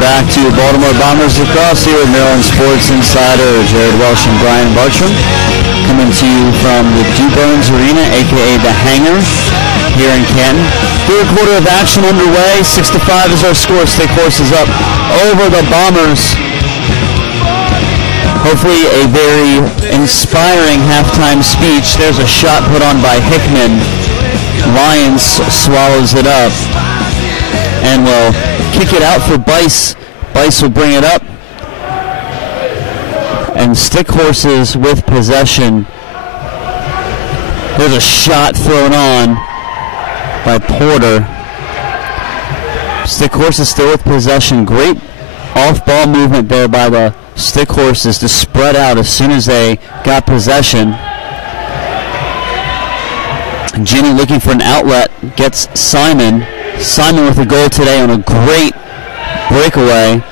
back to Baltimore Bombers Lacrosse here with Maryland Sports Insider Jared Welsh and Brian Bartram. Coming to you from the DuBones Arena, a.k.a. The Hangar, here in Canton. Third quarter of action underway. 6-5 is our score. Stickhorses up over the Bombers. Hopefully a very inspiring halftime speech. There's a shot put on by Hickman. Lyons swallows it up and will kick it out for Bice. Bice will bring it up. And Stickhorses with possession. There's a shot thrown on by Porter. Stickhorses still with possession. Great off-ball movement there by the Stickhorses to spread out as soon as they got possession. Jenny looking for an outlet, gets Simon. Simon with a goal today on a great breakaway.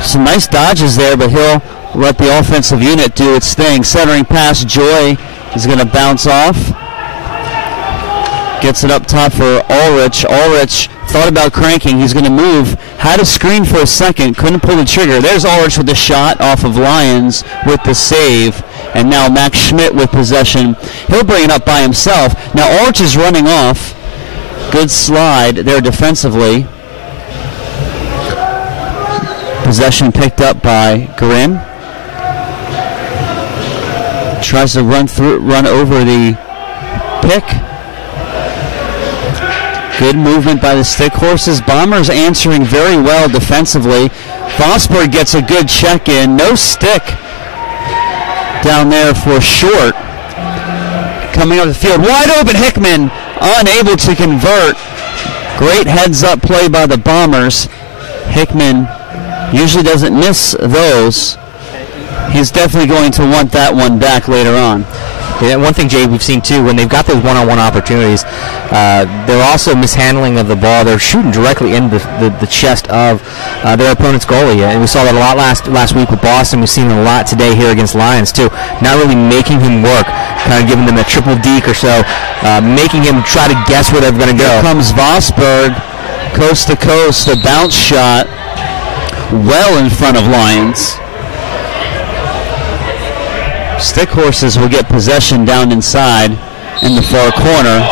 Some nice dodges there, but he'll let the offensive unit do its thing. Centering pass, Joy is going to bounce off. Gets it up top for Ulrich. Ulrich thought about cranking. He's going to move. Had a screen for a second. Couldn't pull the trigger. There's Ulrich with the shot off of Lyons with the save. And now Max Schmidt with possession. He'll bring it up by himself. Now Ulrich is running off. Good slide there defensively. Possession picked up by Grim. Tries to run over the pick. Good movement by the Stickhorses. Bombers answering very well defensively. Vosberg gets a good check in. No stick down there for Short. Coming up the field, wide open, Hickman unable to convert. Great heads up play by the Bombers. Hickman usually doesn't miss those. He's definitely going to want that one back later on. Yeah, one thing, Jay, we've seen too, when they've got those one-on-one opportunities, they're also mishandling of the ball. They're shooting directly into the chest of their opponent's goalie. And we saw that a lot last week with Boston. We've seen it a lot today here against Lions too. Not really making him work, kind of giving them a triple deke or so, making him try to guess where they're going to go. Here comes Vosberg, coast to coast, a bounce shot, well in front of Lions. Stickhorses will get possession down inside in the far corner.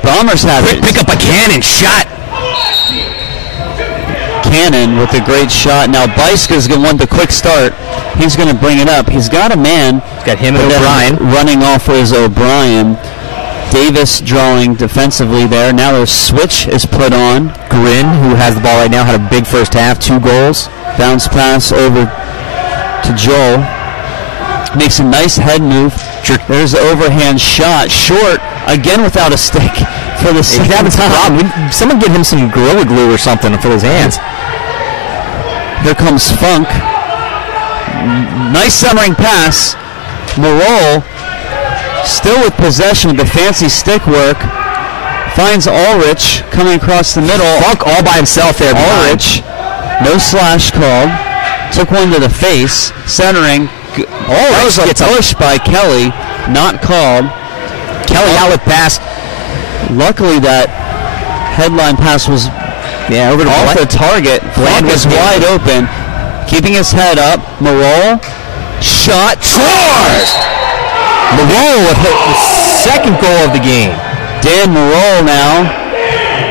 Bombers have it. Pick up a Cannon shot. Cannon with a great shot. Now Beiska's going to want the quick start. He's going to bring it up. He's got a man. He's got him and O'Brien. Running off is O'Brien. Davis drawing defensively there. Now a switch is put on. Grin, who has the ball right now, had a big first half, 2 goals. Bounce pass over to Joel. Makes a nice head move. There's the overhand shot. Short, again without a stick for the second time. Someone give him some Gorilla Glue or something for his hands. Here comes Funk. Nice centering pass. Morol still with possession with the fancy stick work. Finds Ulrich coming across the middle. Funk all by himself there. Ulrich, no slash called. Took one to the face. Centering. That was a push by Kelly, not called. Kelly outlet pass. Luckily that headline pass was over to off the target. Bland was wide open. Keeping his head up. Morol. Shot. Scores! Morol with the second goal of the game. Dan Morol now.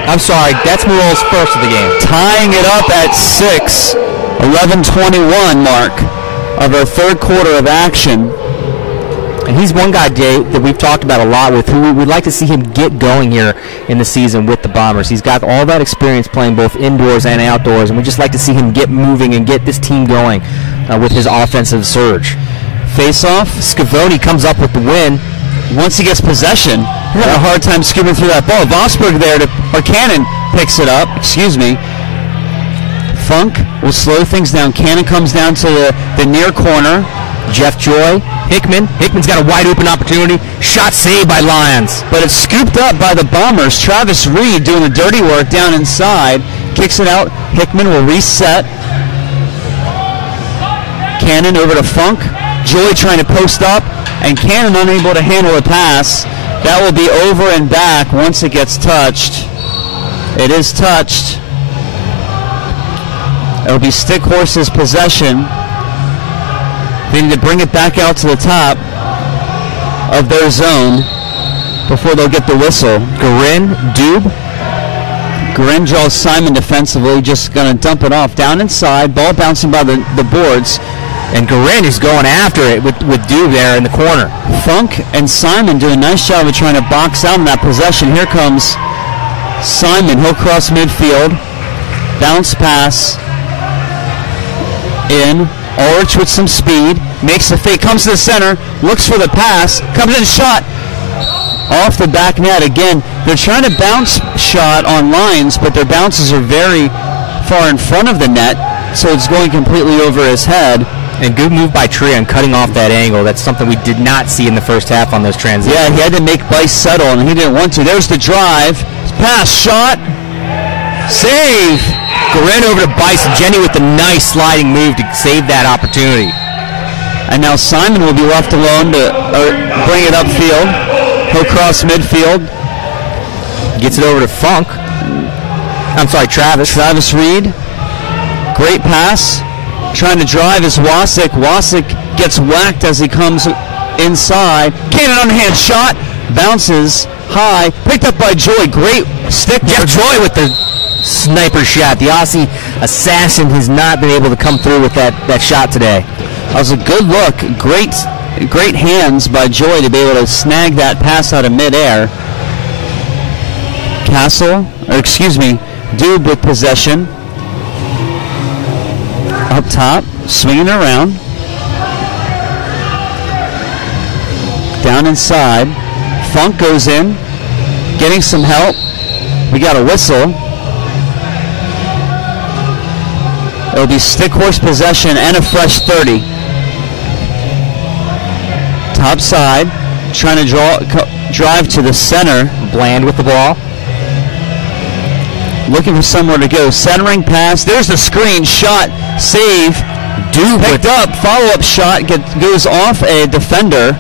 I'm sorry, that's Morol's first of the game. Tying it up at 6. 11:21 mark of our third quarter of action. And he's one guy, Jay, that we've talked about a lot with, who we'd like to see him get going here in the season with the Bombers. He's got all that experience playing both indoors and outdoors, and we'd just like to see him get moving and get this team going with his offensive surge. Face-off. Scavone comes up with the win. Once he gets possession, he's having a hard time skimming through that ball. Vosberg there, or Cannon picks it up, Funk will slow things down. Cannon comes down to the near corner. Jeff Joy, Hickman's got a wide open opportunity. Shot saved by Lyons. But it's scooped up by the Bombers. Travis Reed doing the dirty work down inside. Kicks it out. Hickman will reset. Cannon over to Funk. Joy trying to post up. And Cannon unable to handle a pass. That will be over and back once it gets touched. It is touched. It'll be Stickhorses' possession. They need to bring it back out to the top of their zone before they'll get the whistle. Garin draws Simon defensively, just going to dump it off. Down inside, ball bouncing by the boards. And Garin is going after it with Dube there in the corner. Funk and Simon do a nice job of trying to box out in that possession. Here comes Simon. He'll cross midfield. Bounce pass. In. Ulrich with some speed. Makes the fake. Comes to the center. Looks for the pass. Comes in, shot. Off the back net. Again, they're trying to bounce shot on lines, but their bounces are very far in front of the net, so it's going completely over his head. And good move by Trion cutting off that angle. That's something we did not see in the first half on those transitions. Yeah, he had to make Bice settle, and he didn't want to. There's the drive. Pass, shot. Save. Garin over to Bice. Jenny with the nice sliding move to save that opportunity. And now Simon will be left alone to bring it upfield. He'll cross midfield. Gets it over to Funk. I'm sorry, Travis. Travis Reed. Great pass. Trying to drive is Wasik. Wasik gets whacked as he comes inside. Cannon underhand shot. Bounces high. Picked up by Joy. Great stick. Jeff Joy with the sniper shot. The Aussie assassin has not been able to come through with that shot today. That was a good look. Great hands by Joy to be able to snag that pass out of midair. Dube with possession. Up top, swinging around. Down inside. Funk goes in, getting some help. We got a whistle. It'll be Stickhorse possession and a fresh 30. Top side, trying to drive to the center. Bland with the ball. Looking for somewhere to go. Centering pass. There's the screen. Shot. Save. Dube picked up. Follow-up shot goes off a defender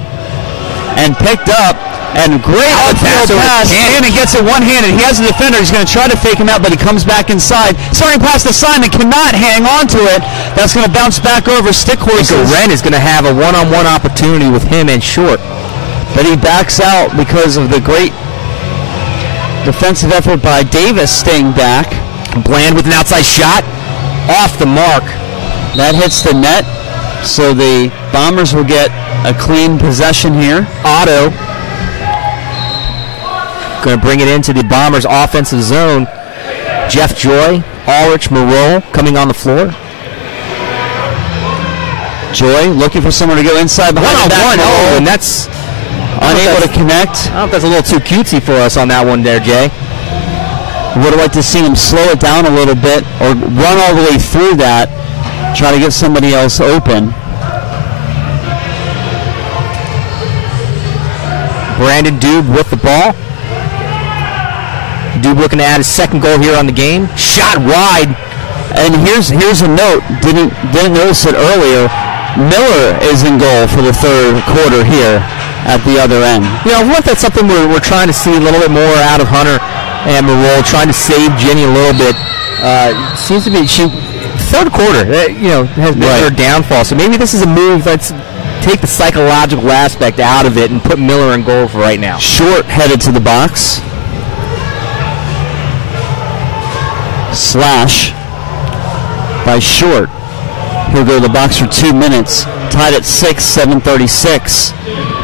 and picked up. And great outfield pass. And he gets it one-handed. He has a defender. He's going to try to fake him out, but he comes back inside. Centering pass to Simon. Cannot hang on to it. That's going to bounce back over Stickhorses. Garin is going to have a one-on-one opportunity with him and Short. But he backs out because of the great defensive effort by Davis staying back. Bland with an outside shot. Off the mark. That hits the net. So the Bombers will get a clean possession here. Otto going to bring it into the Bombers' offensive zone. Jeff Joy, Ulrich, Moreau coming on the floor. Joy looking for someone to go inside behind the back. Oh, and that's unable to connect. I don't know if that's a little too cutesy for us on that one there, Jay. Would have liked to see him slow it down a little bit or run all the way through that, try to get somebody else open. Brandon Dube with the ball. Dube looking to add his second goal here on the game. Shot wide. And here's a note. Didn't notice it earlier. Miller is in goal for the third quarter here at the other end. You know, I wonder if that's something we're trying to see a little bit more out of Hunter and Moreau, trying to save Jenny a little bit. Seems to be third quarter, has been her downfall. So maybe this is a move that's take the psychological aspect out of it and put Miller in goal for right now. Short headed to the box. Slash by Short. He'll go to the box for 2 minutes. Tied at 7:36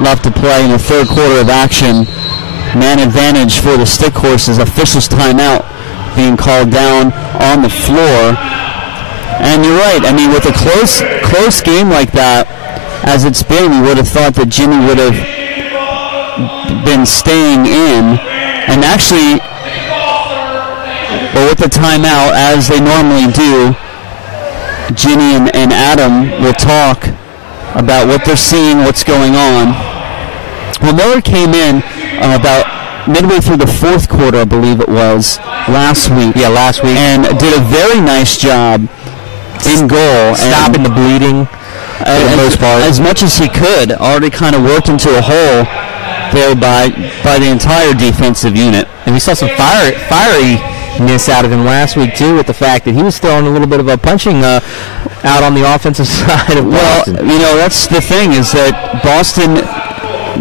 left to play in the third quarter of action. Man advantage for the Stickhorses. Officials timeout being called down on the floor. And you're right. I mean, with a close game like that, as it's been, you would have thought that Jimmy would have been staying in. And actually, but with the timeout, as they normally do, Ginny and Adam will talk about what they're seeing, what's going on. Well, Miller came in about midway through the fourth quarter, I believe it was, last week. Yeah, last week. And did a very nice job in goal. Stopping the bleeding for the most part. As much as he could. Already kind of worked into a hole there by the entire defensive unit. And we saw some fiery miss out of him last week, too, with the fact that he was throwing a little bit of a punching out on the offensive side of Boston. Well, that's the thing, is that Boston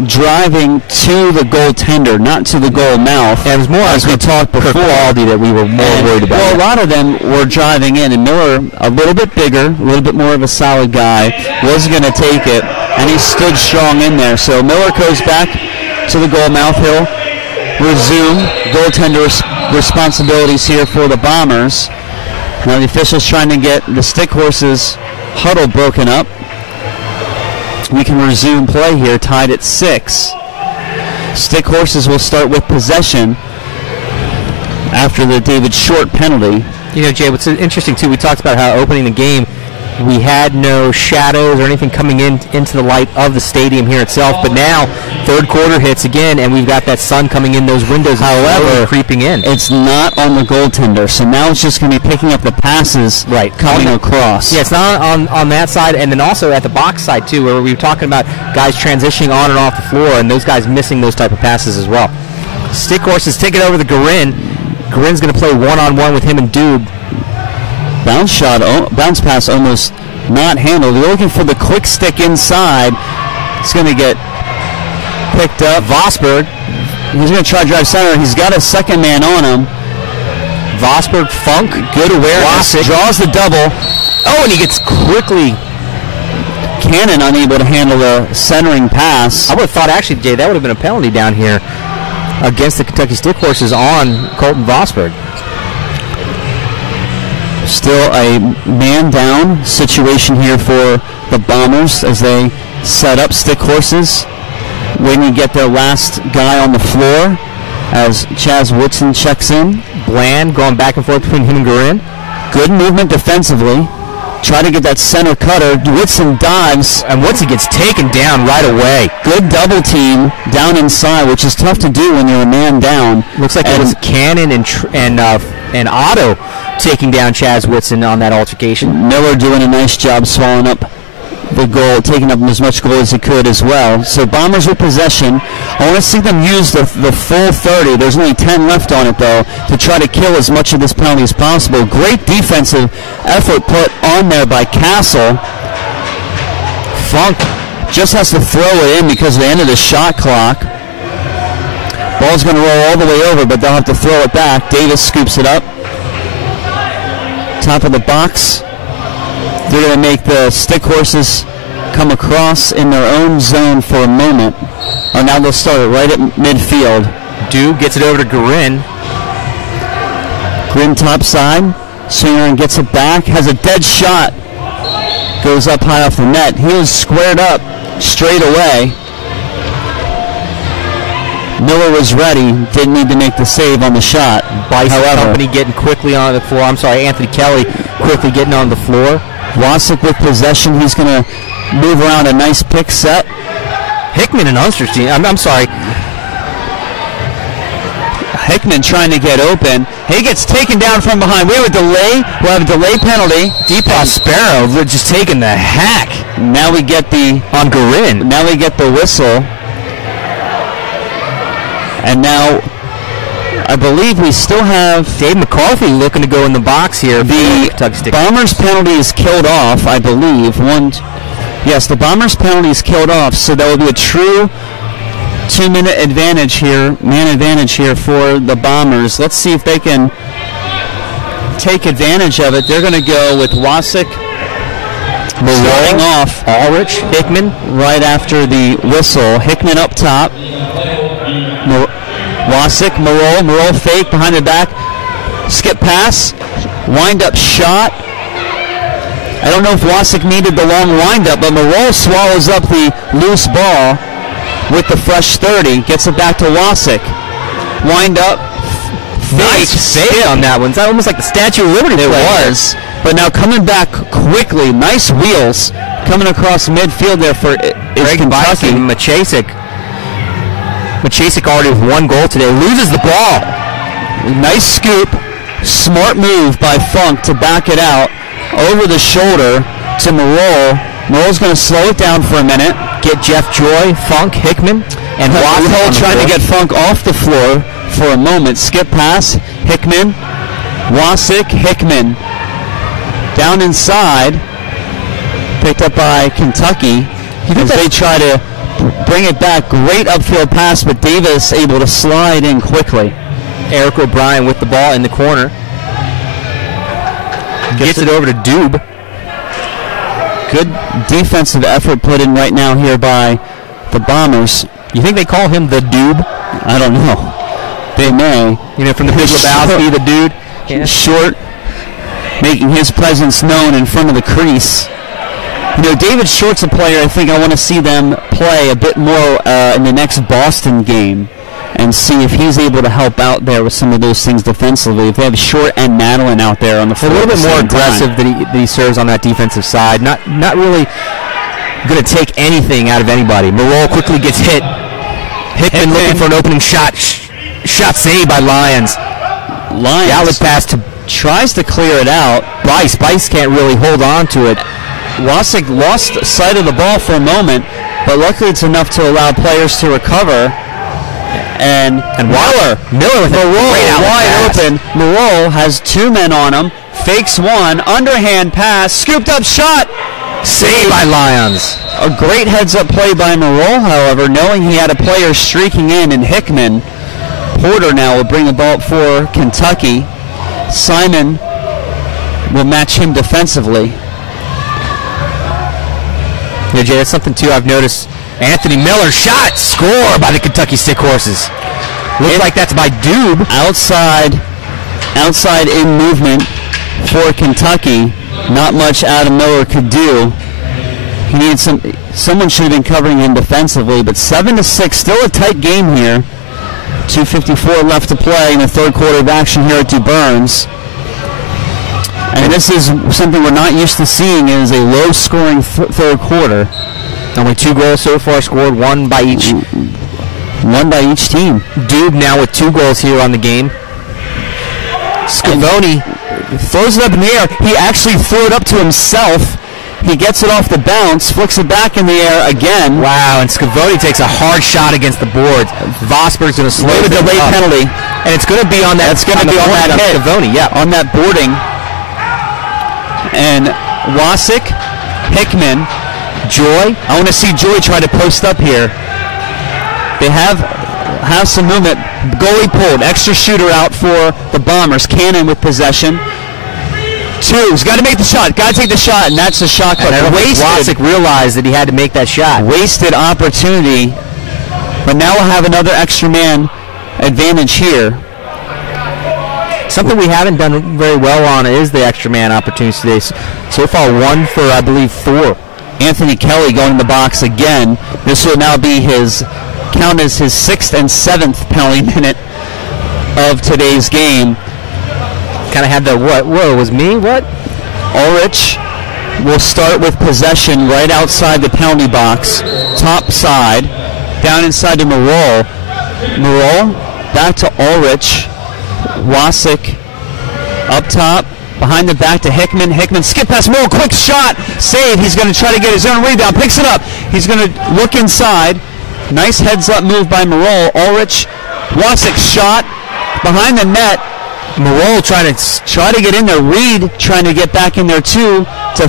driving to the goaltender, not to the goal mouth. And it was more, as we talked before, quality that we were more worried about. Well, a lot of them were driving in, and Miller, a little bit bigger, a little bit more of a solid guy, was going to take it, and he stood strong in there. So Miller goes back to the goal mouth. He'll resume goaltender responsibilities here for the Bombers. Now the officials trying to get the Stickhorses huddle broken up. We can resume play here, tied at 6. Stickhorses will start with possession after the David Short penalty. You know, Jay, what's interesting, too, we talked about how opening the game, we had no shadows or anything coming into the light of the stadium here itself, but now third quarter hits again, and we've got that sun coming in those windows, however, creeping in. It's not on the goaltender, so now it's just going to be picking up the passes coming across. Yeah, it's not on that side, and then also at the box side, too, where we were talking about guys transitioning on and off the floor, and those guys missing those type of passes as well. Stickhorses take it over to Garin. Garin's going to play one-on-one with him and Doob. Bounce pass almost not handled. They're looking for the quick stick inside. It's going to get picked up. Vosberg, he's going to try to drive center. He's got a second man on him. Vosberg, Funk, good awareness. Draws the double. Oh, and he gets quickly. Cannon unable to handle the centering pass. I would have thought, actually, Jay, that would have been a penalty down here against the Kentucky Stickhorses on Colton Vosberg. Still a man-down situation here for the Bombers as they set up Stickhorses, waiting to get their last guy on the floor as Chaz Woodson checks in. Bland going back and forth between him and Garin. Good movement defensively. Try to get that center cutter. Woodson dives, and Woodson gets taken down right away. Good double team down inside, which is tough to do when you're a man down. Looks like it was Cannon and Otto taking down Chaz Woodson on that altercation. Miller doing a nice job swallowing up the goal, taking up as much goal as he could as well. So Bombers with possession. I want to see them use the full 30. There's only 10 left on it, though, to try to kill as much of this penalty as possible. Great defensive effort put on there by Castle. Funk just has to throw it in because of the end of the shot clock. Ball's going to roll all the way over, but they'll have to throw it back. Davis scoops it up. Top of the box. They're going to make the Stickhorses come across in their own zone for a moment. Oh, now they'll start it right at midfield. Doob gets it over to Garin. Garin top side. Swinger and gets it back. Has a dead shot. Goes up high off the net. He was squared up straight away. Miller was ready, didn't need to make the save on the shot. Bison Company getting quickly on the floor. Anthony Kelly quickly getting on the floor. Wasik with possession. He's going to move around a nice pick set. Hickman and Unsterstein. I'm sorry. Hickman trying to get open. He gets taken down from behind. We have a delay. We'll have a delay penalty. Deepak Sparrow just taking the hack. Now we get on Garin. Now we get the whistle. And now, I believe we still have Dave McCarthy looking to go in the box here. The Bombers penalty is killed off, I believe. Yes, the Bombers penalty is killed off, so that will be a true 2-minute advantage here, man advantage here for the Bombers. Let's see if they can take advantage of it. They're going to go with Wasik starting off. Ulrich, Hickman right after the whistle. Hickman up top. Wasik, Morol fake behind the back, skip pass, wind up shot. I don't know if Wasik needed the long wind up, but Morol swallows up the loose ball with the fresh 30, gets it back to Wasik. Wind up, nice fake on that one. It's almost like the Statue of Liberty. It was, but now coming back quickly, nice wheels coming across midfield there for Kentucky. Machasik already with one goal today. Loses the ball. Nice scoop. Smart move by Funk to back it out. Over the shoulder to Morol. Morol's going to slow it down for a minute. Get Jeff Joy, Funk, Hickman. And Waddell trying to get Funk off the floor for a moment. Skip pass. Hickman Wasick, Hickman. Down inside. Picked up by Kentucky as they try to bring it back. Great upfield pass, but Davis able to slide in quickly. Eric O'Brien with the ball in the corner. Gets it over to Dube. Good defensive effort put in right now here by the Bombers. You think they call him the Dube? I don't know. They may. You know, from the Big Lebowski, the dude. Yeah. Short, making his presence known in front of the crease. You know, David Short's a player I think I want to see them play a bit more in the next Boston game and see if he's able to help out there with some of those things defensively. If they have Short and Madeline out there on the floor. A little bit more aggressive that he serves on that defensive side. Not really going to take anything out of anybody. Morrell quickly gets hit. Hickman looking for an opening shot. Shot saved by Lyons. The outlet pass tries to clear it out. Bice can't really hold on to it. Wasick lost sight of the ball for a moment, but luckily it's enough to allow players to recover. And Miller with a wide open. Morrell has two men on him. Fakes one. Underhand pass. Scooped up shot. Saved by Lyons. A great heads-up play by Morrell, however, knowing he had a player streaking in Hickman. Porter now will bring the ball up for Kentucky. Simon will match him defensively. Yeah, Jay, that's something, too, I've noticed. Anthony Miller shot, score by the Kentucky Stickhorses. Looks like that's by Dube. Outside in movement for Kentucky. Not much Adam Miller could do. He needed someone should have been covering him defensively, but 7-6, still a tight game here. 2:54 left to play in the third quarter of action here at DuBurns. And this is something we're not used to seeing, is a low-scoring third quarter. Only 2 goals so far scored, one by each team. Dube now with 2 goals here on the game. Scavone throws it up in the air. He actually threw it up to himself. He gets it off the bounce, flicks it back in the air again. Wow, and Scavone takes a hard shot against the boards. Vosberg's going to slow the delay penalty. And it's going to be on that. It's going to be on that hit. Scavone, yeah. On that boarding. And Wasick, Hickman, Joy. I want to see Joy try to post up here. They have some movement. Goalie pulled. Extra shooter out for the Bombers. Cannon with possession. 2. He's got to make the shot. Got to take the shot, and that's a shot clock. Wasick realized that he had to make that shot. Wasted opportunity. But now we'll have another extra man advantage here. Something we haven't done very well on is the extra man opportunities today. So far, 1 for, I believe, 4. Anthony Kelly going in the box again. This will now be count as his 6th and 7th penalty minute of today's game. Kind of had the what? Whoa, was me? What? Ulrich will start with possession right outside the penalty box. Top side. Down inside to Morrell. Morrell back to Ulrich. Wasick up top. Behind the back to Hickman. Hickman skip past Morrell. Quick shot. Save. He's going to try to get his own rebound. Picks it up. He's going to look inside. Nice heads-up move by Morrell. Ulrich. Wasick shot. Behind the net. Morrell trying to get in there. Reed trying to get back in there too to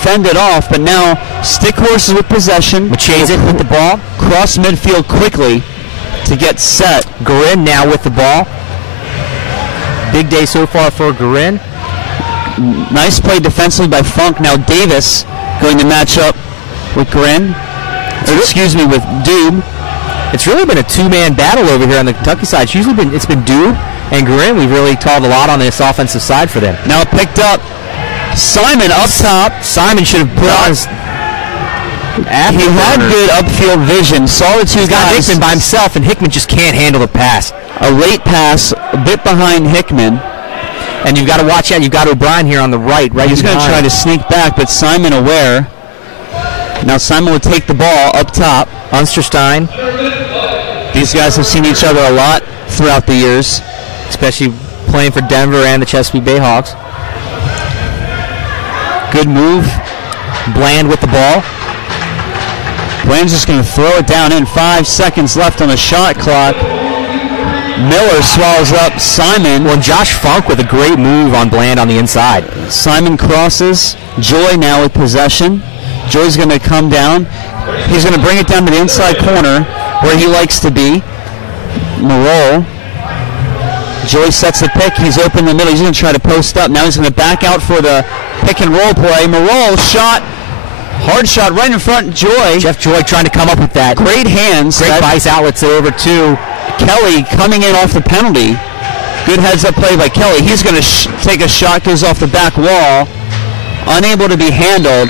fend it off. But now Stickhorses with possession. Machazik with the ball. Cross midfield quickly to get set. Guerin now with the ball. Big day so far for Guerin. Nice play defensively by Funk. Now Davis going to match up with Guerin. With Dube. It's really been a 2-man battle over here on the Kentucky side. It's been Dube and Guerin. We've really taught a lot on this offensive side for them. Now picked up. Simon up top. Simon should have put on his... He had good upfield vision. Saw the two guys. Hickman by himself, and Hickman just can't handle the pass. A late pass, a bit behind Hickman. And you've got to watch out. You've got O'Brien here on the right. He's going to try to sneak back, but Simon aware. Now Simon will take the ball up top. Unsterstein. These guys have seen each other a lot throughout the years, especially playing for Denver and the Chesapeake Bay Hawks. Good move. Bland with the ball. Bland's just going to throw it down in. 5 seconds left on the shot clock. Miller swallows up Simon. Well, Josh Funk with a great move on Bland on the inside. Simon crosses. Joy now with possession. Joy's going to come down. He's going to bring it down to the inside corner where he likes to be. Marol. Joy sets the pick. He's open in the middle. He's going to try to post up. Now he's going to back out for the pick and roll play. Marol shot. Hard shot right in front. Joy. Jeff Joy trying to come up with that. Great hands. Great vice outlets over to Kelly coming in off the penalty. Good heads-up play by Kelly. He's going to take a shot. Goes off the back wall. Unable to be handled.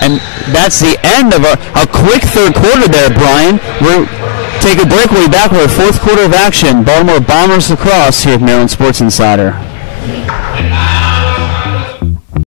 And that's the end of a quick third quarter there, Brian. We'll take a break. We'll be back with our fourth quarter of action. Baltimore Bombers lacrosse here at Maryland Sports Insider.